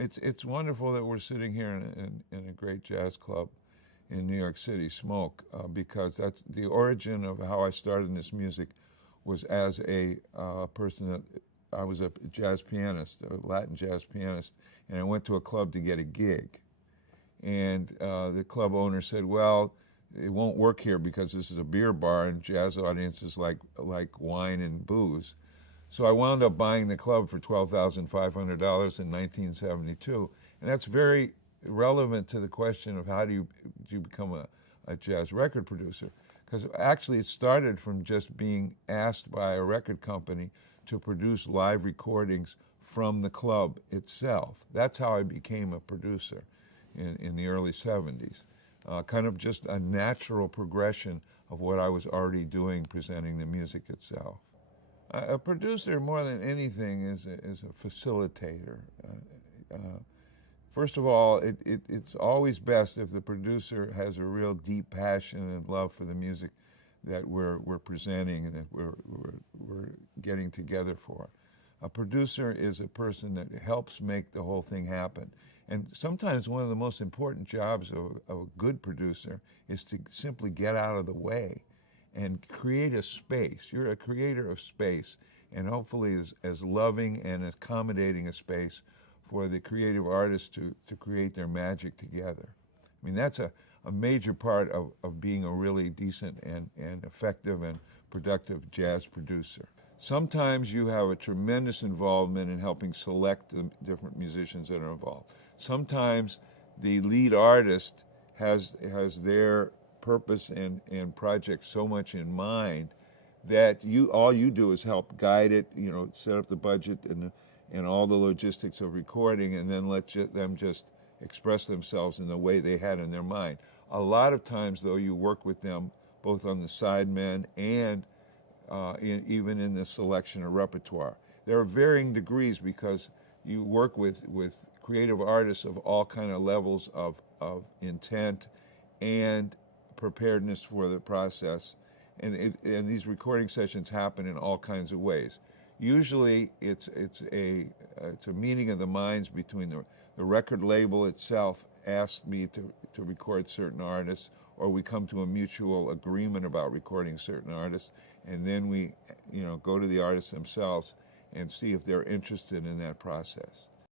it's wonderful that we're sitting here in a great jazz club in New York City, Smoke, because that's the origin of how I started in this music. Was as a person that I was a jazz pianist, a Latin jazz pianist, and I went to a club to get a gig. And the club owner said, "Well, it won't work here because this is a beer bar and jazz audiences like wine and booze." So I wound up buying the club for $12,500 in 1972, and that's very relevant to the question of how do you become a jazz record producer? Because actually it started from just being asked by a record company to produce live recordings from the club itself. That's how I became a producer in the early 70s. Kind of just a natural progression of what I was already doing, presenting the music itself. A producer, more than anything, is a facilitator. First of all, it's always best if the producer has a real deep passion and love for the music that we're presenting and that we're getting together for. A producer is a person that helps make the whole thing happen. And sometimes one of the most important jobs of a good producer is to simply get out of the way and create a space. You're a creator of space, and hopefully as loving and accommodating a space for the creative artists to create their magic together. I mean, that's a major part of being a really decent and effective and productive jazz producer. Sometimes you have a tremendous involvement in helping select the different musicians that are involved. Sometimes the lead artist has their purpose and project so much in mind that all you do is help guide it, set up the budget and all the logistics of recording, and then let them just express themselves in the way they had in their mind. A lot of times, though, you work with them both on the sidemen and even in the selection of repertoire. There are varying degrees because you work with creative artists of all kind of levels of intent and preparedness for the process. And these recording sessions happen in all kinds of ways. Usually it's a meeting of the minds between the record label itself asked me to record certain artists, or we come to a mutual agreement about recording certain artists, and then we go to the artists themselves and see if they're interested in that process.